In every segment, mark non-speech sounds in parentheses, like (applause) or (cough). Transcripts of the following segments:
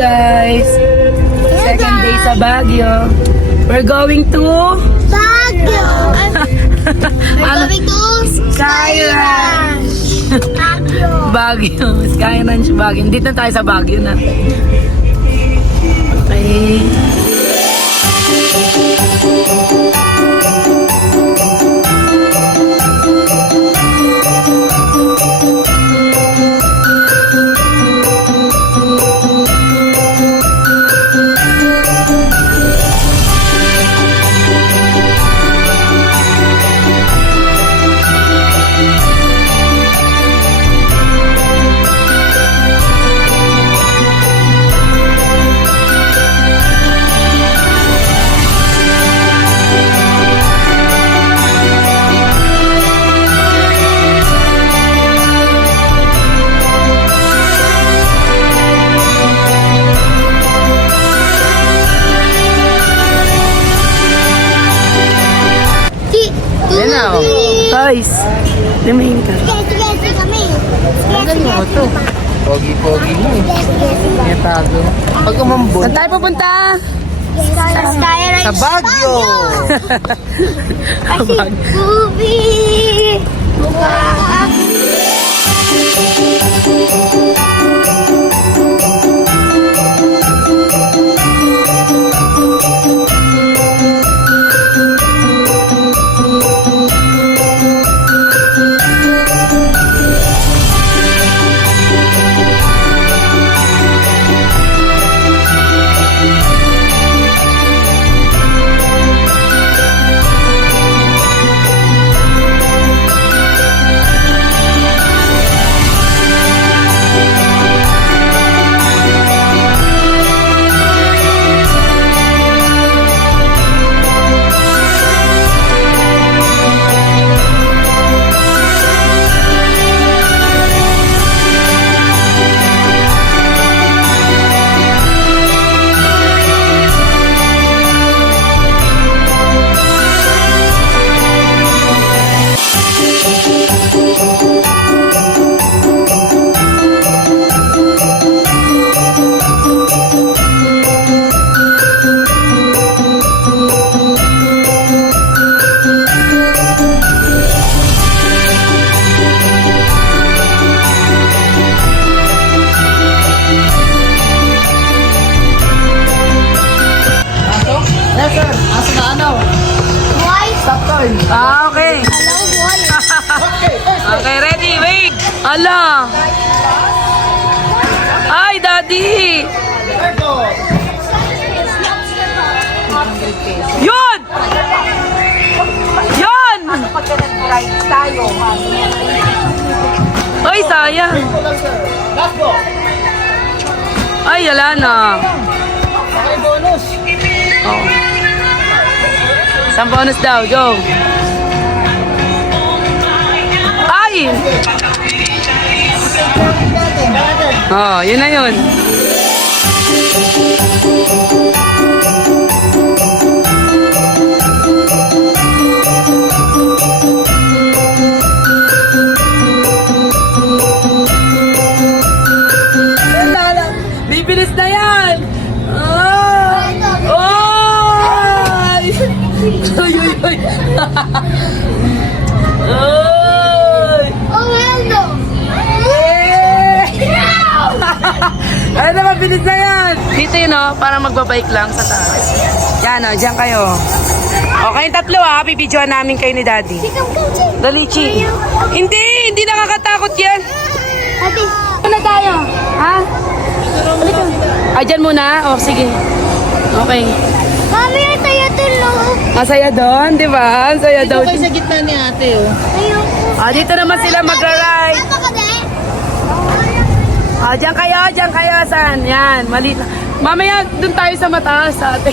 guys. Second day sa Baguio. We're going to Baguio. (laughs) We're going to Sky Ranch. Baguio. Baguio. Sky Ranch Baguio. Dito na tayo sa Baguio na. Okay. Pag umambon. Saan tayo pupunta? Sa Sky Ranch. Sa Baguio! Kasi, Ruby. Wow. Ay, sayang. Last go. Ay, wala na. Okay, bonus. Oh. Isang bonus daw, go. Ay! Oh, yun na yun. Dito yun, oh, para magbabike lang sa taas. Yan, oh, dyan kayo. O, kayong tatlo, ah, bibidyoan namin kayo ni Daddy. Dali, Chi. Hindi, hindi nakakatakot yan. Ate. Ano tayo? Ha? Ah, dyan muna? O, sige. Okay. Mami, ay tayo tulog. Masaya doon, di ba? Ang saya daw. Dito kayo sa gitna ni ate oh. Ayoko. Ah, dito naman sila magra-ride. Ano Dad? Ah, dyan kayo, dyan kayo. Saan? Yan, mali. Mamaya, doon tayo sa mataas sa ate.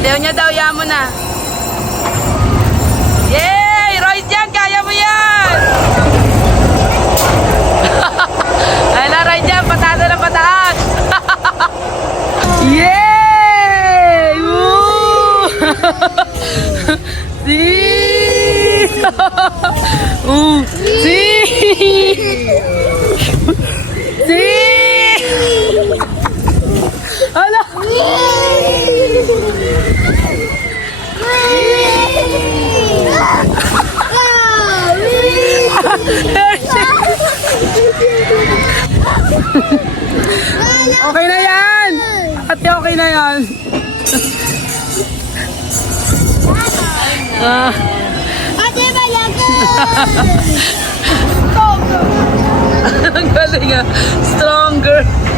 Teo niya daw, yan mo na. Yay! Royce yan, kaya mo yan! (laughs) Ay na, Royce yan, pataas na pataas. (laughs) Yay! Woo! (laughs) Si! Uh, si! Si! okay na yan. Ah, Ate (laughs) ang galing ah. Stronger.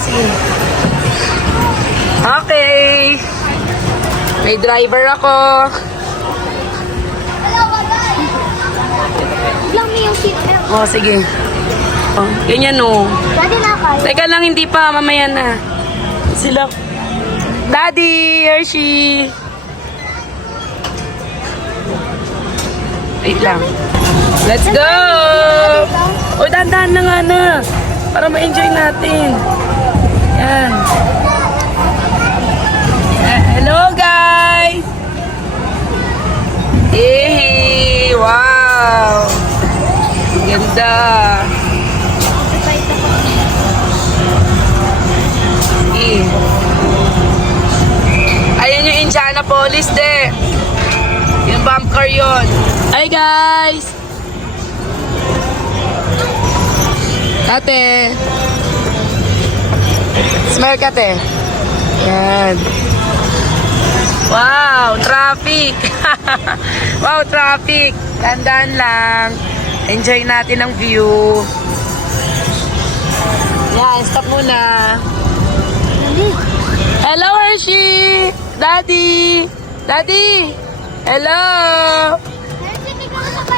Sige. Okay. May driver ako. Lang mo yung seatbelt. Oh, sige. Oh, ganyan oh. Dati na kayo. Teka lang, hindi pa. Mamaya na. Sila. Daddy, Hershey. Wait lang. Let's go! O, dahan-dahan na nga na. Para ma-enjoy natin. Yan. Eh, Hello, guys! Eh, wow! Ganda. Eh. Ayan yung Indianapolis, de. Yung bunker yun. Hi, guys! Ate. Smile ka, te. Yan. Wow, traffic. (laughs) wow, traffic. Tandaan lang. Enjoy natin ang view. Yan, stop muna. Hello, Hershey! Daddy! Daddy! Hello!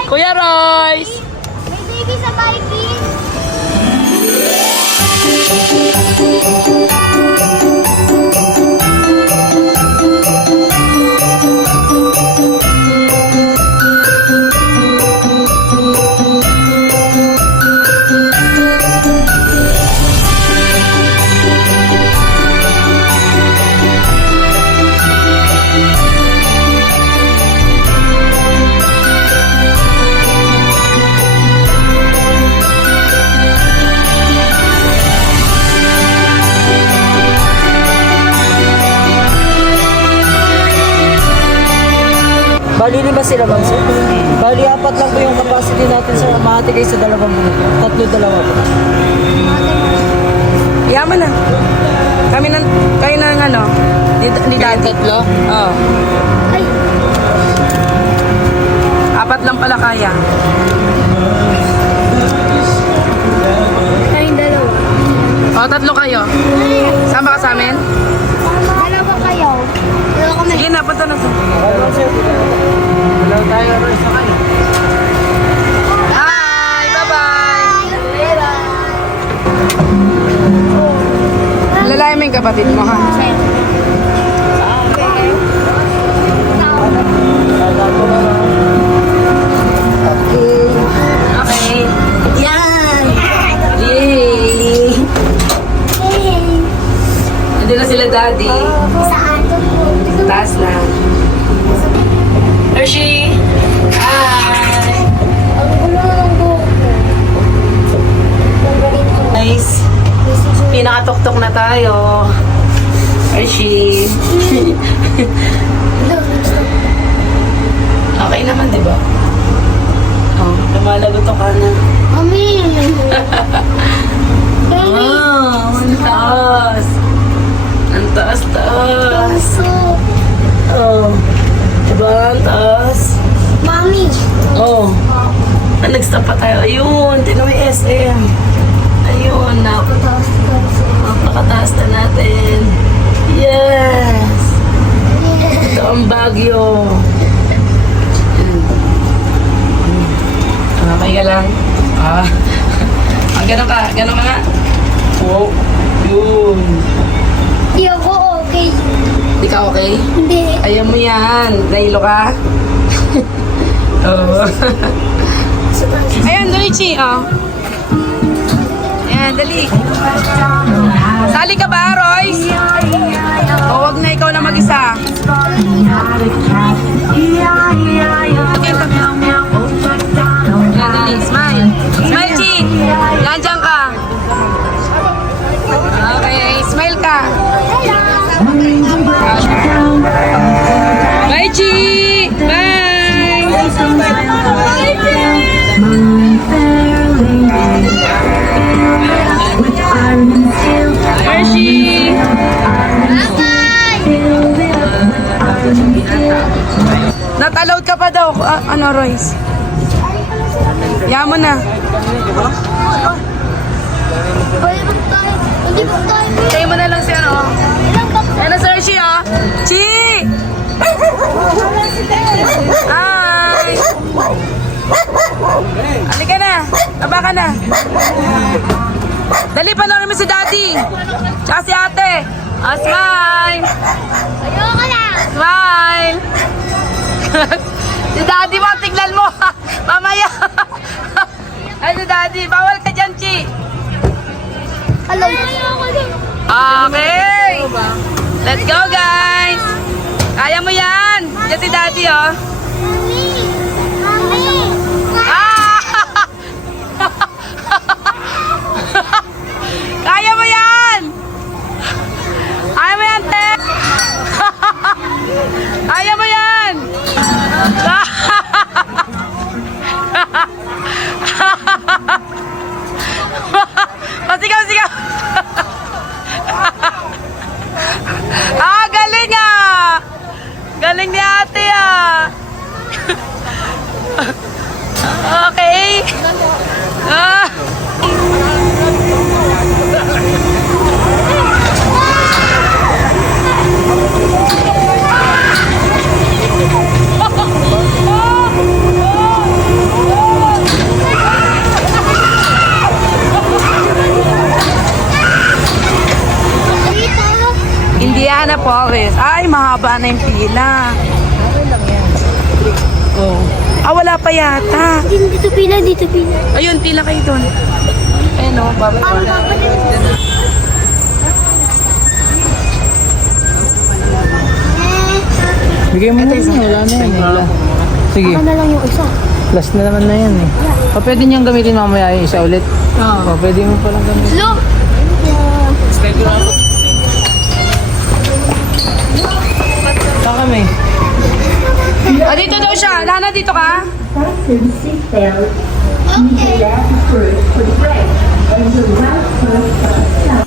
Kuya Royce! May baby sa bike. Thank you. Lima sila, ma'am sir. Bali apat lang po yung capacity natin sa Makati kayo sa dalawang minuto. Tatlo dalawa po. Yaman na. Kami na, kayo na ng ano? Ni, ni Daddy. Tatlo? Oo. Ay, Apat lang pala kaya. tayong dalawa. O, tatlo kayo. Sama ka sa amin? Dalawa kayo. Dalawa kami. Sige na, punta na sa... Dalawa sir. Dalawa tayo, Royce, na kayo. Hi! Bye-bye! Lalayan mo yung kapatid mo, ha? Okay. Yan! Yay! Nandun na sila, Daddy. Saan? Taas na. Nice. Pinakatuktok na tayo. Hershey. (laughs) Okay naman, di ba? Oh, lumalagot ka na. (laughs) Mami! Wow, ang taas. Ang taas, taas. Oh, diba? Ang taas. Mami! Oh, ah, nag-stop pa tayo. Ayun, yung SM. Ayun, na, napakataas na natin. Yes! Ito ang Baguio. Okay ka lang? Ah. (laughs) Ah, ganun ka. Ganun ka nga. Wow. Yun. Di ako okay. Di ka okay? Hindi. Ayaw mo yan. Nahilo ka? (laughs) Oo. (laughs) Ayan, Chi. Oh. Ayan, dali. Sali ka ba, Royce? O, wag na ikaw na mag-isa. Ayan, dali. Smile. Smile, Chi. Yan, daw. Ah, ano, Royce? Yaman na. Tayo mo na lang si ano. Ano, Sir Chi, oh? Chi! Hi! Halika na. Taba ka na. Dali, panoorin mo si Daddy. Tsaka si ate. Ah, smile! Ayoko lang. Smile! (laughs) si Daddy mo, tignan mo. (laughs) Mamaya. (laughs) Ay, si Daddy. Bawal ka dyan, Chi. Hello. Okay! Let's go, guys! Kaya mo yan! Yan si Daddy, oh. Ah. Dito. Indianapolis. Ay, mahaba na yung pila. Ah, wala pa yata. Dito, pila, dito pila. Ayun, pila kayo doon. Ayun o, baba Paano babalik? Bigay mo na wala na yan eh. Sige, Ano na lang yung isa? last na naman na yan eh. O, pwede niyang gamitin mamaya yung isa ulit. Oo. O, pwede mo palang gamitin. Lo. Saan kami? Ah, dito daw siya. Lana, dito ka? Okay. Left foot for the brake and your right foot for the stop.